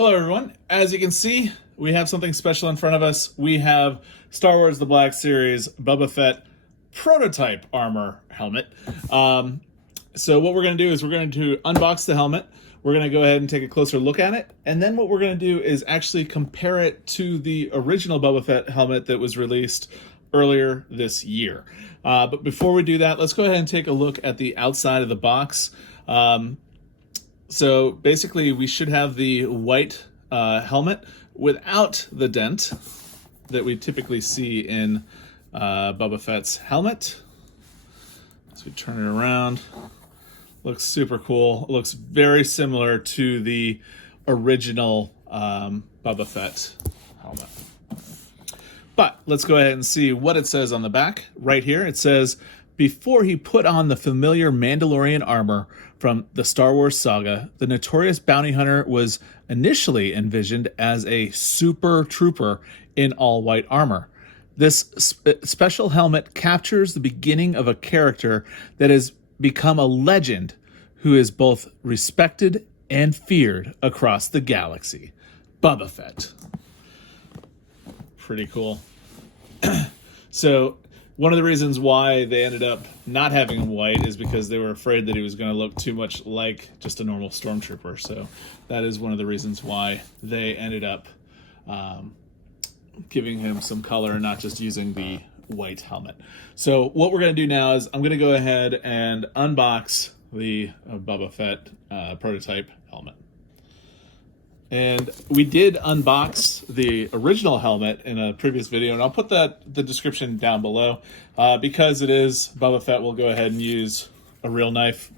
Hello everyone. As you can see, we have something special in front of us. We have Star Wars The Black Series Boba Fett Prototype Armor Helmet. So what we're going to do is we're going to unbox the helmet. We're going to go ahead and take a closer look at it. And then what we're going to do is actually compare it to the original Boba Fett helmet that was released earlier this year. But before we do that, let's go ahead and take a look at the outside of the box. So basically, we should have the white helmet without the dent that we typically see in Boba Fett's helmet. So we turn it around. Looks super cool. It looks very similar to the original Boba Fett helmet. But let's go ahead and see what it says on the back. Right here, it says, before he put on the familiar Mandalorian armor from the Star Wars saga, the notorious bounty hunter was initially envisioned as a super trooper in all-white armor. This special helmet captures the beginning of a character that has become a legend who is both respected and feared across the galaxy. Boba Fett. Pretty cool. So one of the reasons why they ended up not having him white is because they were afraid that he was going to look too much like just a normal stormtrooper. So that is one of the reasons why they ended up giving him some color and not just using the white helmet. So what we're going to do now is I'm going to go ahead and unbox the Boba Fett prototype helmet. And we did unbox the original helmet in a previous video, and I'll put the description down below. Because it is Boba Fett, we'll go ahead and use a real knife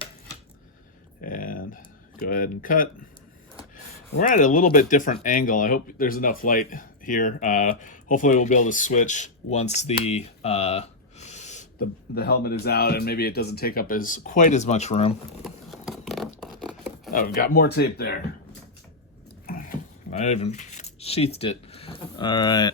and go ahead and cut. We're at a little bit different angle. I hope there's enough light here. Hopefully we'll be able to switch once the helmet is out, and maybe it doesn't take up quite as much room. Oh, we've got more tape there. I even sheathed it. All right.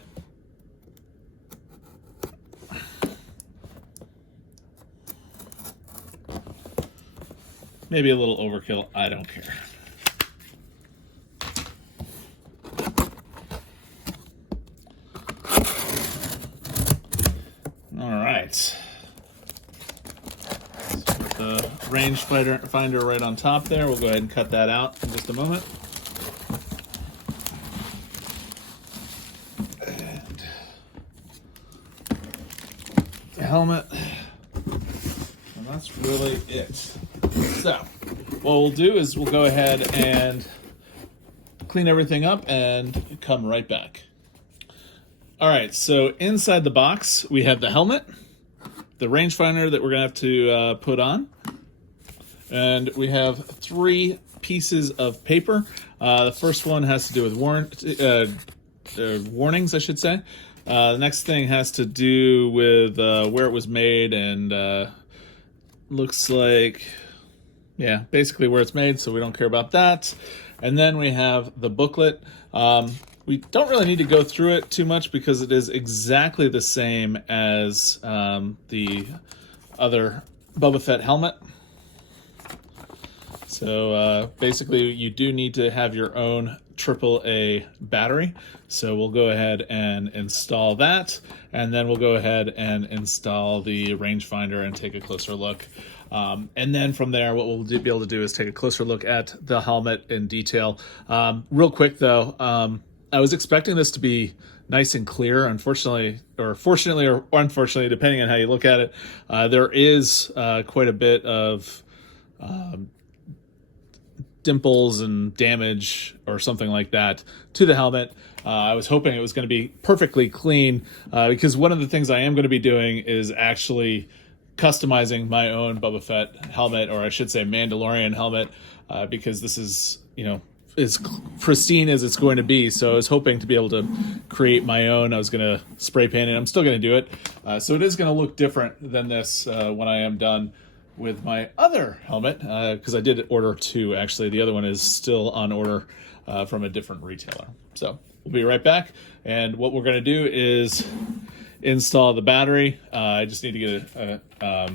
Maybe a little overkill. I don't care. All right. Let's put the range finder right on top there. We'll go ahead and cut that out in just a moment. Helmet, and that's really it. So what we'll do is we'll go ahead and clean everything up and come right back. All right, so inside the box we have the helmet, the rangefinder that we're gonna have to put on, and we have 3 pieces of paper. The first one has to do with warnings, I should say. The next thing has to do with where it was made, and looks like, yeah, basically where it's made, so we don't care about that. And then we have the booklet. We don't really need to go through it too much because it is exactly the same as the other Boba Fett helmet. So basically you do need to have your own AAA battery. So we'll go ahead and install that, and then we'll go ahead and install the rangefinder and take a closer look. And then from there, what we'll be able to do is take a closer look at the helmet in detail. Real quick though, I was expecting this to be nice and clear. Unfortunately, or fortunately or unfortunately, depending on how you look at it, there is quite a bit of dimples and damage or something like that to the helmet. I was hoping it was going to be perfectly clean because one of the things I am going to be doing is actually customizing my own Boba Fett helmet, or I should say Mandalorian helmet, because this is, as pristine as it's going to be. So I was hoping to be able to create my own. I was going to spray paint it. I'm still going to do it. So it is going to look different than this when I am done with my other helmet, because I did order 2 actually. The other one is still on order from a different retailer. So we'll be right back, and what we're going to do is install the battery. I just need to get a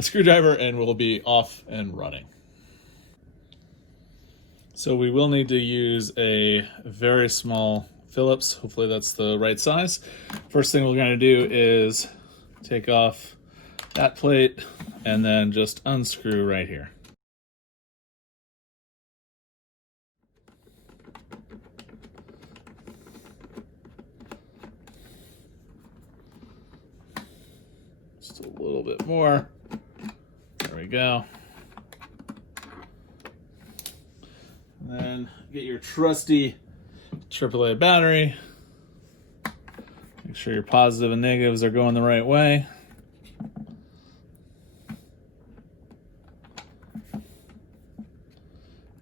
screwdriver, and we'll be off and running. So we will need to use a very small Phillips. Hopefully that's the right size. First thing we're going to do is take off that plate and then just unscrew right here. Just a little bit more. There we go. And then get your trusty AAA battery. Make sure your positive and negatives are going the right way.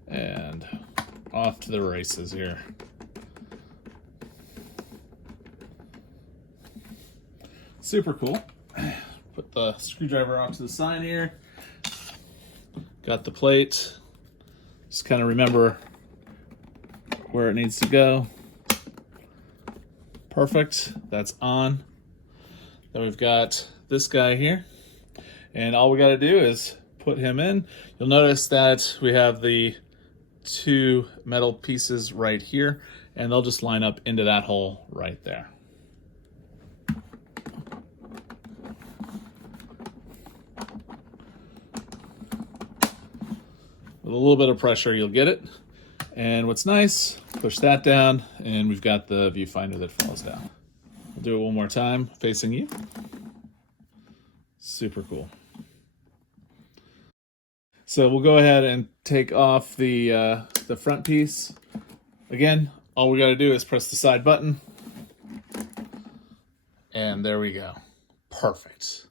And off to the races here. Super cool. Put the screwdriver off to the side here. Got the plate. Just kind of remember where it needs to go. Perfect. That's on. Then we've got this guy here. And all we got to do is put him in. You'll notice that we have the two metal pieces right here, and they'll just line up into that hole right there. With a little bit of pressure, you'll get it. And what's nice, push that down, and we've got the viewfinder that falls down. We'll do it one more time, facing you. Super cool. So we'll go ahead and take off the front piece. Again, all we got to do is press the side button. And there we go. Perfect.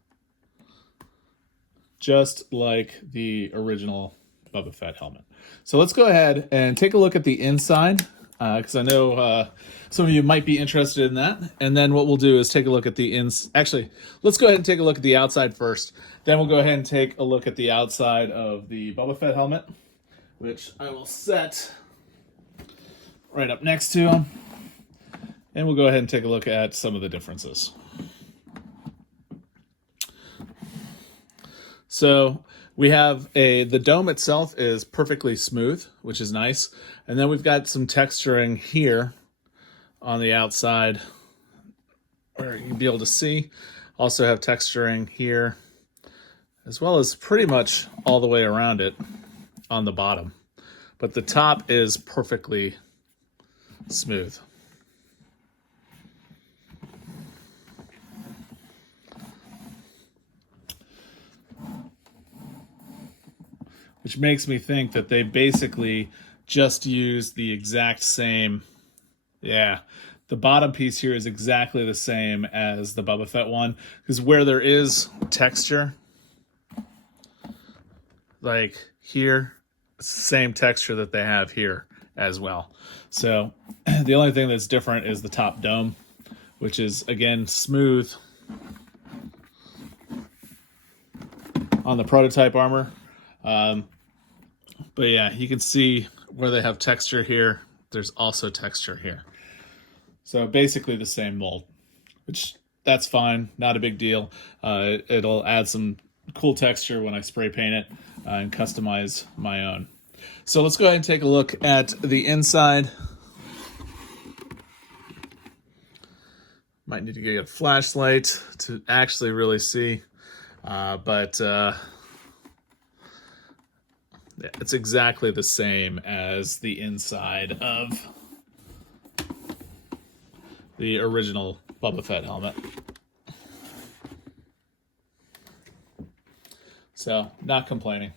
Just like the original Boba Fett helmet. So let's go ahead and take a look at the inside, because I know some of you might be interested in that. And then what we'll do is take a look at the Actually, let's go ahead and take a look at the outside first. Then we'll go ahead and take a look at the outside of the Boba Fett helmet, which I will set right up next to him. And we'll go ahead and take a look at some of the differences. So we have the dome itself is perfectly smooth, which is nice. And then we've got some texturing here on the outside where you'll be able to see. Also have texturing here, as well as pretty much all the way around it on the bottom. But the top is perfectly smooth. Which makes me think that they basically just used the exact same. Yeah, the bottom piece here is exactly the same as the Boba Fett one, because where there is texture, like here, it's the same texture that they have here as well. So the only thing that's different is the top dome, which is, again, smooth on the prototype armor. But yeah, you can see where they have texture here. There's also texture here. So basically the same mold, which that's fine. Not a big deal. It'll add some cool texture when I spray paint it and customize my own. So let's go ahead and take a look at the inside. Might need to get a flashlight to actually really see. Yeah, it's exactly the same as the inside of the original Boba Fett helmet. So, not complaining.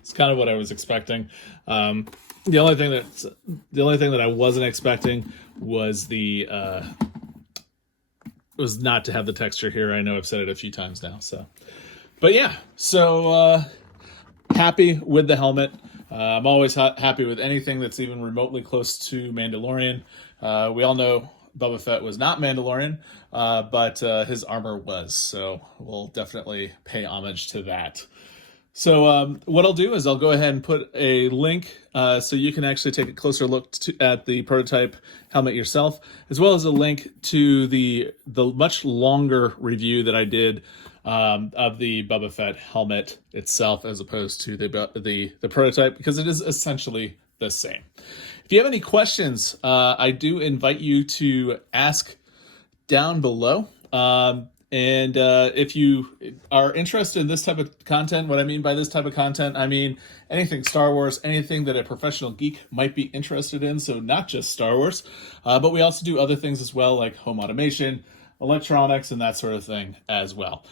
It's kind of what I was expecting. The only thing that I wasn't expecting was was not to have the texture here. I know I've said it a few times now. So, but yeah. So. Happy with the helmet. I'm always happy with anything that's even remotely close to Mandalorian. We all know Boba Fett was not Mandalorian, but his armor was. So we'll definitely pay homage to that. So what I'll do is I'll go ahead and put a link so you can actually take a closer look at the prototype helmet yourself, as well as a link to the much longer review that I did of the Boba Fett helmet itself, as opposed to the prototype, because it is essentially the same. If you have any questions, I do invite you to ask down below. And if you are interested in this type of content, what I mean by this type of content, I mean anything Star Wars, anything that a professional geek might be interested in. So not just Star Wars, but we also do other things as well, like home automation, electronics, and that sort of thing as well.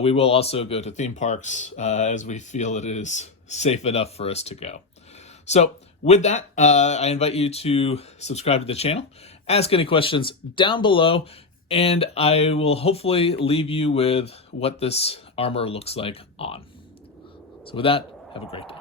We will also go to theme parks as we feel it is safe enough for us to go. So with that, I invite you to subscribe to the channel, ask any questions down below, and I will hopefully leave you with what this armor looks like on. So with that, have a great day.